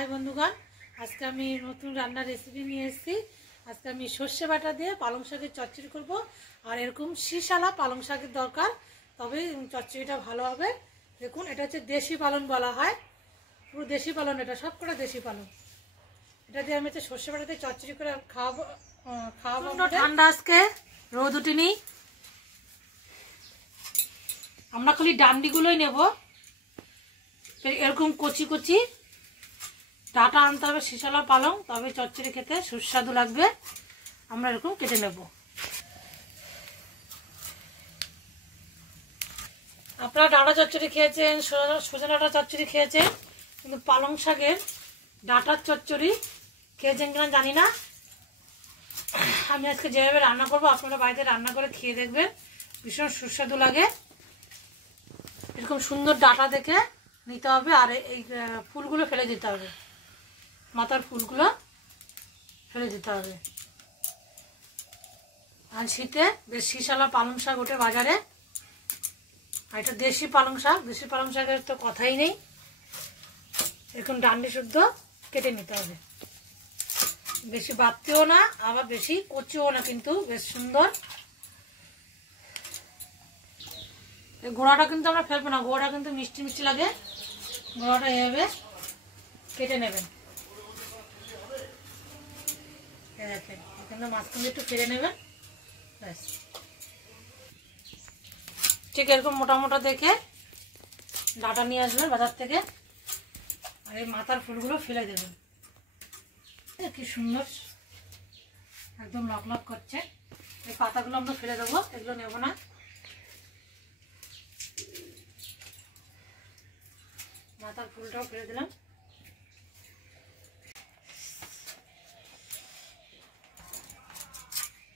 हाय बंधुगण आज के आमी नतून रान्नार रेसिपि निये एसेछि। आज के आमी सर्षे बाटा दिए पालং शाकेर चच्चড়ি करब और एरकम शीशाला पालং शाकेर दरकार तबे चच्चড়িটা भालो होबे। देखुन एटा हच्छे देशी पालং बला हय, पुरो देशी पालং, एटा सबकटा देशी पालং। এটা দিয়ে আমি হচ্ছে সরষে বাটা দিয়ে চচ্চড়ি করে খাওয়াবো। ঠান্ডা আজকে, রোদ উঠেনি, আমরা খালি ডান্ডিগুলোই নেব। এরকম কচি কচি ডাটা আনতে হবে শিশালা পালং, তবে চচ্চড়ি খেতে সুস্বাদু লাগবে। আমরা এরকম কেটে নেব। আপনারা ডাঁটা চচ্চড়ি খেয়েছেন, সজনে ডাঁটা চচ্চড়ি খেয়েছেন, কিন্তু পালং শাকের ডাঁটার চচ্চড়ি খেয়েছেন কিনা জানি না। আমি আজকে যেভাবে রান্না করবো আপনারা বাড়িতে রান্না করে খেয়ে দেখবেন, ভীষণ সুস্বাদু লাগে। এরকম সুন্দর ডাঁটা দেখে নিতে হবে আর এই ফুলগুলো ফেলে দিতে হবে, মাথার ফুলগুলো ফেলে দিতে হবে। আর শীতে বেশ শিশালা পালং শাক ওঠে বাজারে, আর এটা দেশি পালং শাক। দেশি পালং শাকের তো কথাই নেই। এরকম ডান্ডি শুদ্ধ কেটে নিতে হবে, বেশি বাড়তেও না আবার বেশি কচিও না, কিন্তু বেশ সুন্দর। এই গোড়াটা কিন্তু আমরা ফেলবো না, গোড়াটা কিন্তু মিষ্টি মিষ্টি লাগে। গোড়াটা এভাবে কেটে নেবেন, দেখেন এখানে মাঝখানে একটু ফেলে নেবেন, ব্যাস। ঠিক এরকম মোটা মোটা দেখে ডাঁটা নিয়ে আসবেন বাজার থেকে, আর এই মাথার ফুলগুলো ফেলে দেবেন। কি সুন্দর একদম লক লক করছে। এই পাতাগুলো আমরা ফেলে দেবো, এগুলো নেব না। মাথার ফুলটাও ফেলে দিলাম।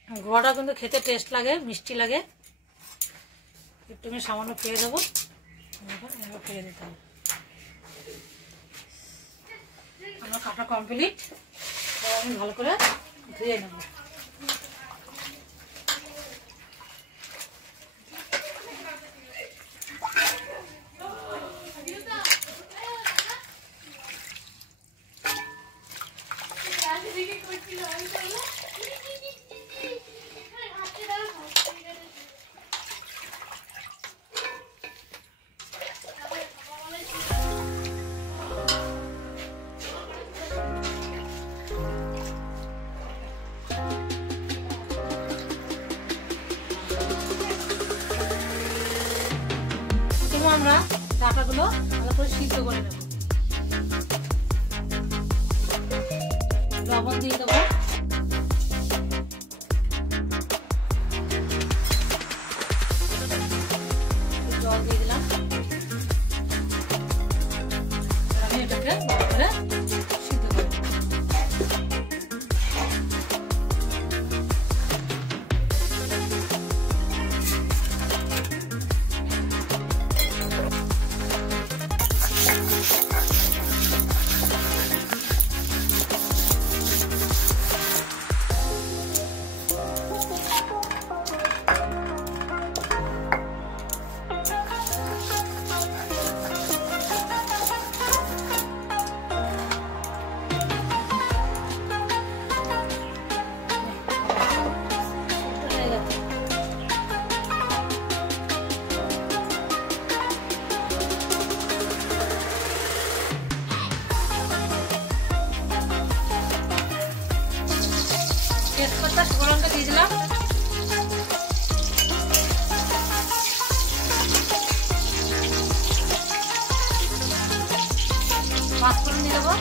গোয়াটা কিন্তু খেতে টেস্ট লাগে, মিষ্টি লাগে। একটু আমি সামান্য ফেলে দেবো, ফেলে দিতে হবে। আমার কাটা কমপ্লিট, আমি ভালো করে ধুয়ে নেব। আমরা ডাঁটাগুলো ভালো করে সিদ্ধ করে নেব, লবণ দিয়ে দেবো, জল দিয়ে দিলাম। আমি এটাকে ভালো করে সিদ্ধ করব। তেজপাতা শুকনো লঙ্কা দিয়ে দিলাম, পাঁচফোড়ন দিয়ে দেবো,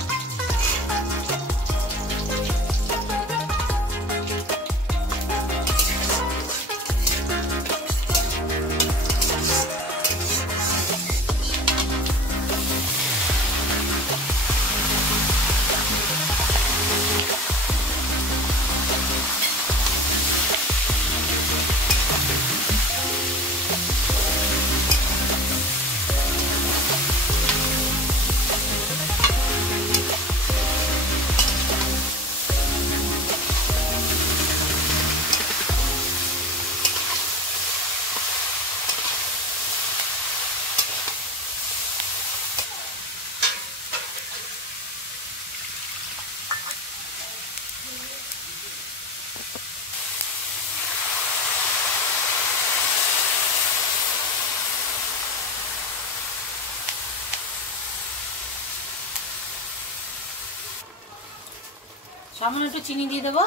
সামান্য একটু চিনি দিয়ে দেবো।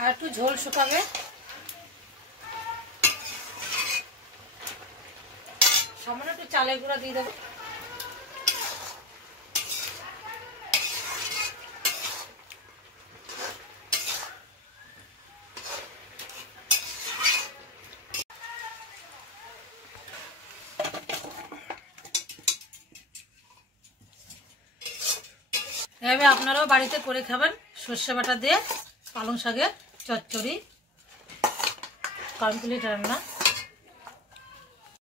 আর একটু ঝোল শুকাবে। সামান্য একটু চালের গুঁড়া দিয়ে দেবো। এভাবে আপনারাও বাড়িতে করে খাবেন, সর্ষে বাটা দিয়ে পালং শাকের চচ্চড়ি। কমপ্লিট রান্না।